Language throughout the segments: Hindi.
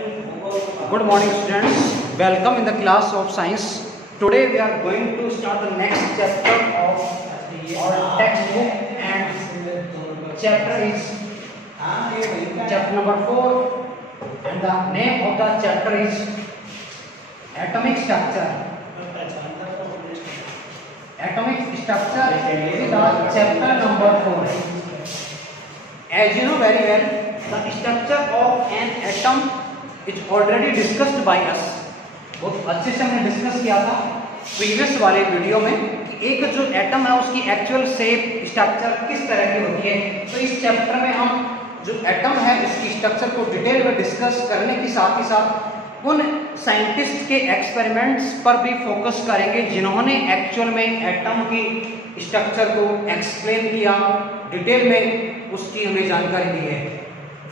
Good morning, students. Welcome in the class of science. Today we are going to start the next chapter of our textbook, and chapter is chapter number 4, and the name of the chapter is atomic structure. Atomic structure is the chapter number 4. As you know very well, the structure of an atom is already discussed by us. बहुत अच्छे से हमने डिस्कस किया था प्रीवियस वाले वीडियो में कि एक जो एटम है उसकी एक्चुअल शेप स्ट्रक्चर किस तरह की होती है। तो इस चैप्टर में हम जो एटम है उसकी स्ट्रक्चर को डिटेल में डिस्कस करने के साथ ही साथ उन साइंटिस्ट के एक्सपेरिमेंट्स पर भी फोकस करेंगे जिन्होंने एक्चुअल में एटम की स्ट्रक्चर को एक्सप्लेन किया, डिटेल में उसकी हमें जानकारी दी है।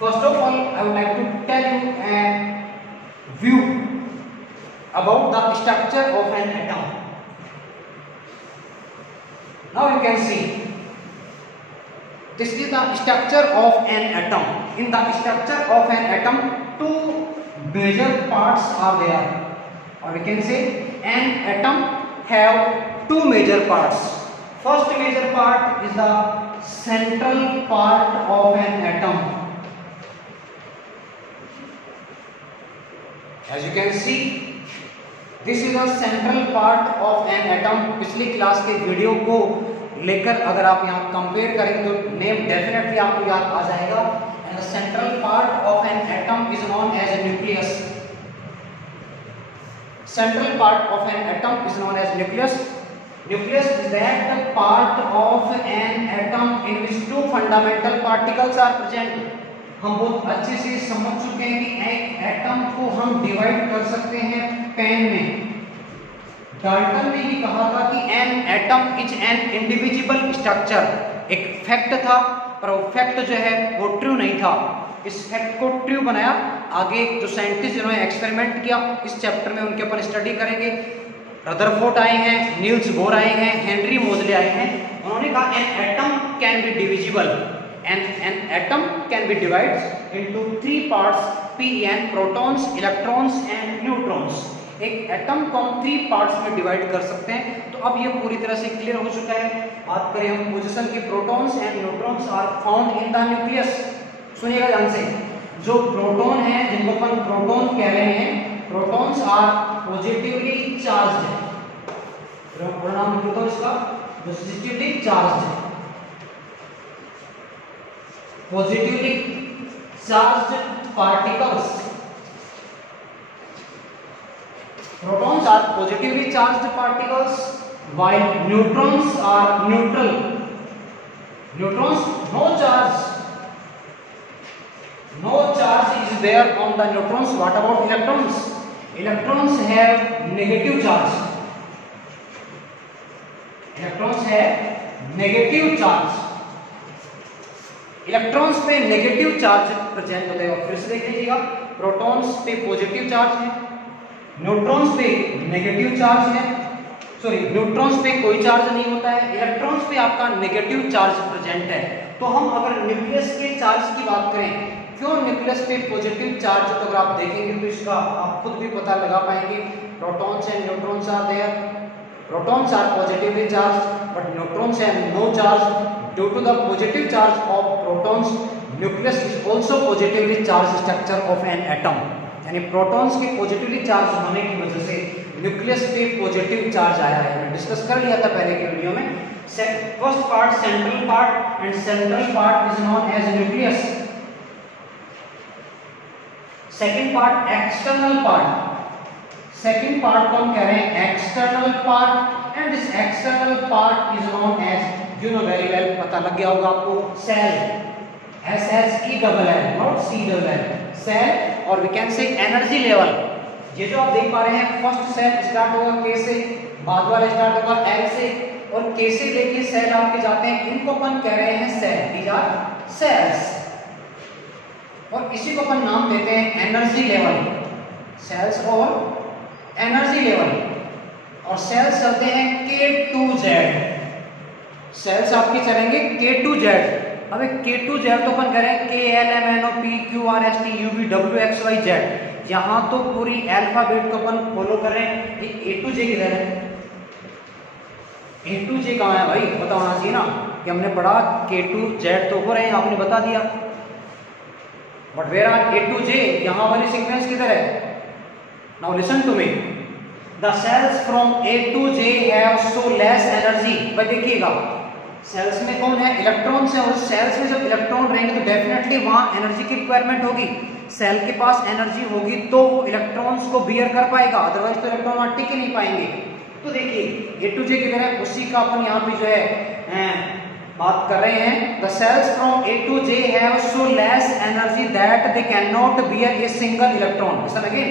First of all I would like to tell you an view about the structure of an atom. Now you can see this is the structure of an atom. In the structure of an atom, two major parts are there, or we can say an atom have two major parts. First major part is the central part of an atom. As you can see, this is the central part of an atom. पिछली क्लास के वीडियो को लेकर अगर आप यहाँ कंपेयर करेंगे तो नेम डेफिनेटली आपको याद आ जाएगा। And the central part of an atom is known as a nucleus. Central part of an atom is known as nucleus. Nucleus is that part of an atom in which two fundamental particles are present. हम बहुत अच्छे से समझ चुके हैं कि एक एटम को हम डिवाइड कर सकते हैं पेन में। डाल्टन ने ही कहा था कि N atom is an indivisible structure. एक फैक्ट था पर वो फैक्ट जो है वो ट्रू नहीं था। इस फैक्ट को ट्रू बनाया आगे जो साइंटिस्ट जिन्होंने एक्सपेरिमेंट किया इस चैप्टर में उनके ऊपर स्टडी करेंगे। रदरफोर्ड आए हैं, नील्स बोर आए हैं, हेनरी मोजले आए हैं। उन्होंने कहा an atom can be divisible and an atom can be divided into three parts, P(n), protons, electrons and neutrons। एक एटम को हम 3 पार्ट्स में डिवाइड कर सकते हैं। तो अब ये पूरी तरह से क्लियर हो चुका है। बात करें हम पोजीशन की, protons and neutrons are found in the nucleus. सुनिएगा ध्यान से, जो प्रोटॉन है जिनको अपन प्रोटॉन कह रहे हैं, प्रोटॉन्स आर पॉजिटिवली चार्ज्ड। पूरा नाम लिख दो इसका, positively charged. Positively charged particles. Protons are positively charged particles, while neutrons are neutral. Neutrons no charge. No charge is there on the neutrons. What about electrons? Electrons have negative charge. Electrons have negative charge. Electrons पे नेगेटिव चार्ज प्रेजेंट होते हैं। फिर से देख लीजिएगा, प्रोटॉन्स पे पॉजिटिव चार्ज है, न्यूट्रॉन्स पे नेगेटिव चार्ज है, सॉरी न्यूट्रॉन्स पे कोई चार्ज नहीं होता है, इलेक्ट्रॉन्स पे आपका नेगेटिव चार्ज प्रेजेंट है। तो हम अगर न्यूक्लियस के चार्ज की बात करें, क्यों न्यूक्लियस पे पॉजिटिव चार्ज, तो अगर आप देखेंगे तो इसका आप खुद भी पता लगा पाएंगे। Protons and neutrons are there. Protons are positively charged, but neutrons have no charge. Due to the positive charge of protons, nucleus is also positively charged structure of an atom. यानी प्रोटॉन्स के पॉजिटिवली चार्ज होने की वजह से न्यूक्लियस पे पॉजिटिव चार्ज आया है। मैंने डिस्कस कर लिया था पहले के वीडियो में। First part central part, and central part is known as nucleus. Second part external part. Second part को हम कह रहे हैं external part, and this external part is known as, you know very well, पता लग गया होगा आपको, cell. SEL, not CEL, cell. और we can say energy level. ये जो आप देख पा रहे हैं, फर्स्ट सेल स्टार्ट होगा K से, बाद वाला स्टार्ट होगा L से, और K से लेके सेल आपके जाते हैं, इनको अपन कह रहे हैं सेल। दीज आर सेल्स, और इसी को अपन नाम देते हैं एनर्जी लेवल। सेल्स और एनर्जी लेवल। और सेल्स चलते हैं K2Z। सेल्स आपके चलेंगे K2Z। अब K2Z तो अपन करें KLMNOPQRSTUVWXYZ। यहाँ तो पूरी अल्फाबेट को अपन फॉलो कर रहे हैं। ये A to J किधर है? A to J कहाँ है भाई? पता होना चाहिए ना कि हमने पढ़ा K to Z तो हो रहे हैं, आपने बता दिया। But where are A to J, यहाँ वाली सीक्वेंस किधर है? Now listen to me, the cells from A to J have so less energy. भाई देखिएगा, सेल्स में कौन है? इलेक्ट्रॉन्स है, और सेल्स में जब इलेक्ट्रॉन रहेंगे तो डेफिनेटली वहां एनर्जी की रिक्वायरमेंट होगी। सेल के पास एनर्जी होगी तो वो इलेक्ट्रॉन्स को बियर कर पाएगा, अदरवाइज तो इलेक्ट्रॉन वहां टिक ही नहीं पाएंगे। तो देखिए A to J किधर है, उसी का अपन यहाँ पे जो है बात कर रहे हैं। The cells from A to J have so less energy that they can not bear a single electron. Listen again,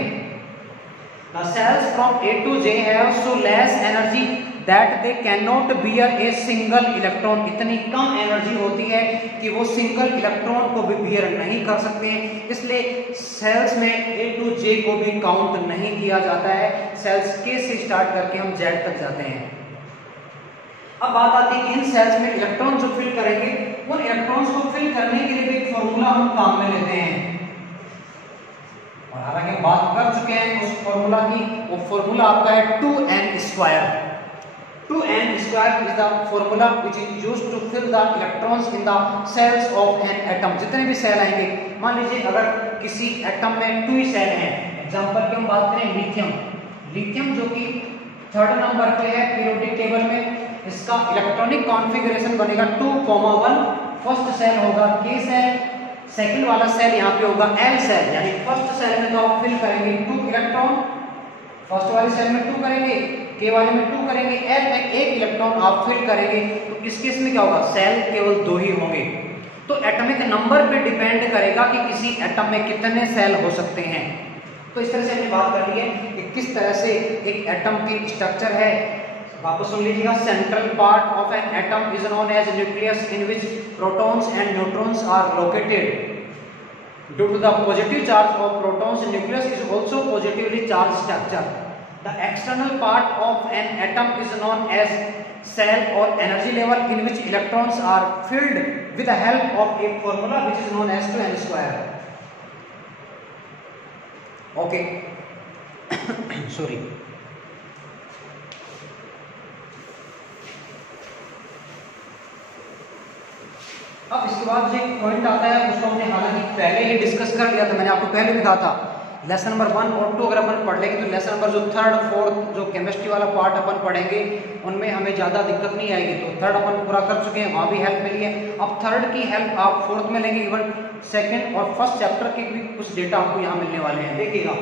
the cells from A to J have so less energy that they can not bear a single electron. इतनी कम एनर्जी होती है कि वो सिंगल इलेक्ट्रॉन को भी बियर नहीं कर सकते हैं, इसलिए सेल्स में A to J को भी काउंट नहीं किया जाता है। सेल्स K से स्टार्ट करके हम Z तक जाते हैं। अब बात आती है कि इन सेल्स में इलेक्ट्रॉन जो फिल करेंगे, उन इलेक्ट्रॉन्स को फिल करने के लिए भी एक फॉर्मूला हम काम में लेते हैं, और हालांकि हम बात कर चुके हैं उस फॉर्मूला की। वो फॉर्मूला आपका है 2n²। 2n² is the formula which is used to fill the electrons in the cells of an atom। जितने भी सेल आएंगे, मान लीजिए अगर किसी एटम में 2 ही सेल हैं, एग्जांपल की हम बात करें लिथियम। लिथियम जो कि 3rd नंबर पे है पीरियोडिक टेबल में, इसका इलेक्ट्रॉनिक कॉन्फ़िगरेशन बनेगा 2,1। फर्स्ट सेल होगा K सेल, सेकंड वाला सेल यहाँ पे होगा L सेल, यानी फर्स्ट सेल में तो आप फिल करेंगे 2 इलेक्ट्रॉन, फर्स्ट वाले सेल में 2 करेंगे, K वाले में 2 करेंगे, L में 1 इलेक्ट्रॉन आप फिल करेंगे। तो इस केस में क्या होगा? सेल केवल 2 ही होंगे। तो एटॉमिक नंबर पे डिपेंड करेगा कि किसी एटम में कितने सेल हो सकते हैं। तो इस तरह से हमने बात कर ली है कि किस तरह से एक एटम की स्ट्रक्चर है। वापस सुन लीजिएगा, central part of an atom is known as nucleus in which protons and neutrons are located. Due to the positive charge of protons, nucleus is also positively charge structure. The external part of an atom is known as cell or energy level, in which electrons are filled with the help of a formula which is known as 2n²। Okay, sorry। अब इसके बाद जो एक पॉइंट आता है उसको हमने हालांकि पहले ही डिस्कस कर लिया था, मैंने आपको पहले भी कहा था लेसन नंबर 1 और 2 अगर अपन पढ़ लेंगे तो लेसन नंबर जो 3rd 4th जो केमिस्ट्री वाला पार्ट अपन पढ़ेंगे उनमें हमें ज़्यादा दिक्कत नहीं आएगी। तो 3rd अपन पूरा कर चुके हैं, वहाँ भी हेल्प मिली है। अब 3rd की हेल्प आप 4th में लेंगे। इवन 2nd और 1st चैप्टर के भी कुछ डेटा आपको यहाँ मिलने वाले हैं, देखिएगा।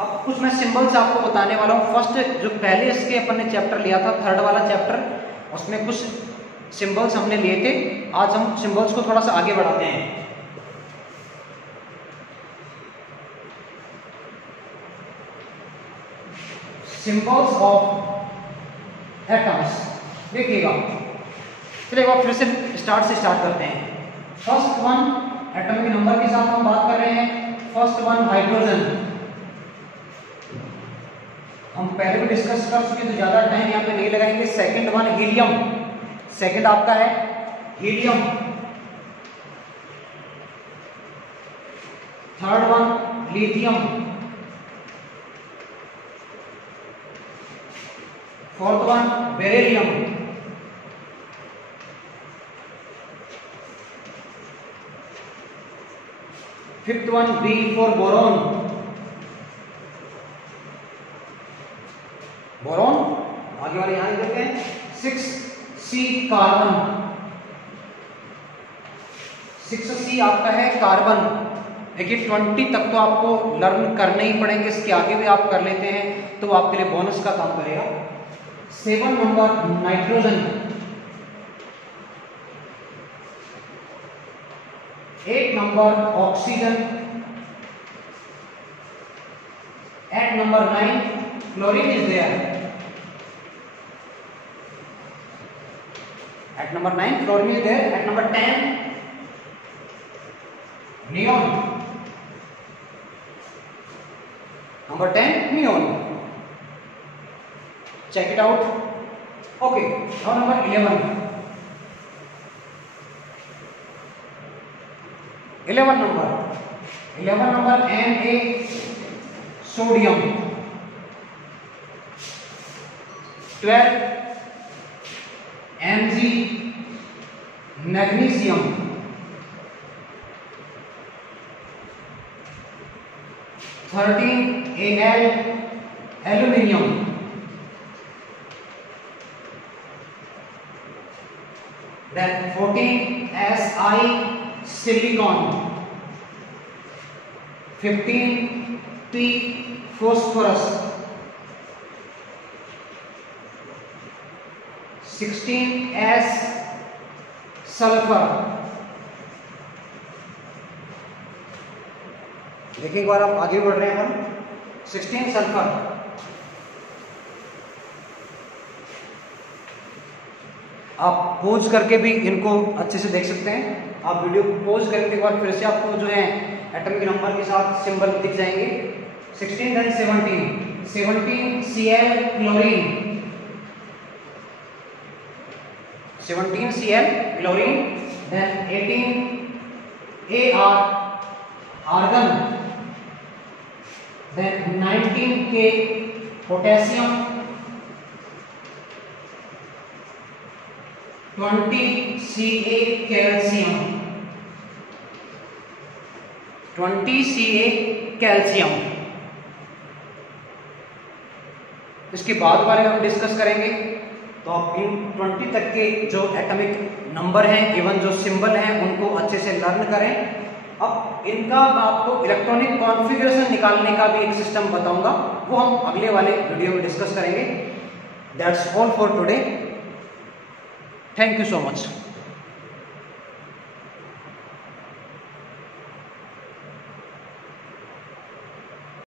अब कुछ मैं सिम्बल्स आपको बताने वाला हूँ। फर्स्ट जो पहले इसके अपन ने चैप्टर लिया था 3rd वाला चैप्टर, उसमें कुछ सिम्बल्स हमने लिए थे। आज हम सिम्बल्स को थोड़ा सा आगे बढ़ाते हैं। सिंबल्स ऑफ एटम्स, देखिएगा। चलिए अब फिर से स्टार्ट करते हैं। फर्स्ट वन एटॉमिक नंबर के साथ हम बात कर रहे हैं। फर्स्ट वन हाइड्रोजन, हम पहले भी डिस्कस कर चुके तो ज्यादा टाइम यहाँ पे नहीं लगाएंगे। सेकंड वन हीलियम, सेकंड आपका है helium. Third one lithium, fourth one beryllium, fifth one B for boron, boron आगे वाले यहां देखते हैं। 6 सी कार्बन, 6 सी आपका है कार्बन। देखिए 20 तक तो आपको लर्न करने ही पड़ेंगे, इसके आगे भी आप कर लेते हैं तो आपके लिए बोनस का काम करेगा। 7 number nitrogen, 8 number oxygen, 8 number 9 chlorine is there, 8 number 9 chlorine is there. 8 number 10 neon, number 10 neon. check it out। okay, now number 11 number Na sodium, 12 Mg magnesium, 13 Al aluminium, 14 Si silicon, 15 P phosphorus, 16 S sulphur. देखिए एक बार आप आगे बढ़ रहे हैं अपन। 16 सल्फर। आप पोज करके भी इनको अच्छे से देख सकते हैं। आप वीडियो को पोज करने के बाद फिर से आपको जो है एटॉमिक नंबर के साथ सिंबल दिख जाएंगे। 16 then 17 Cl chlorine, 17 Cl chlorine, then 18 Ar argon, then 19 K potassium, 20 Ca calcium, 20 Ca calcium. इसके बाद वाले हम डिस्कस करेंगे। तो आप इन 20 तक के जो एटॉमिक नंबर हैं, इवन जो सिंबल हैं, उनको अच्छे से लर्न करें। अब इनका आपको इलेक्ट्रॉनिक कॉन्फ़िगरेशन निकालने का भी एक सिस्टम बताऊंगा, वो हम अगले वाले वीडियो में डिस्कस करेंगे। That's all for today. Thank you so much.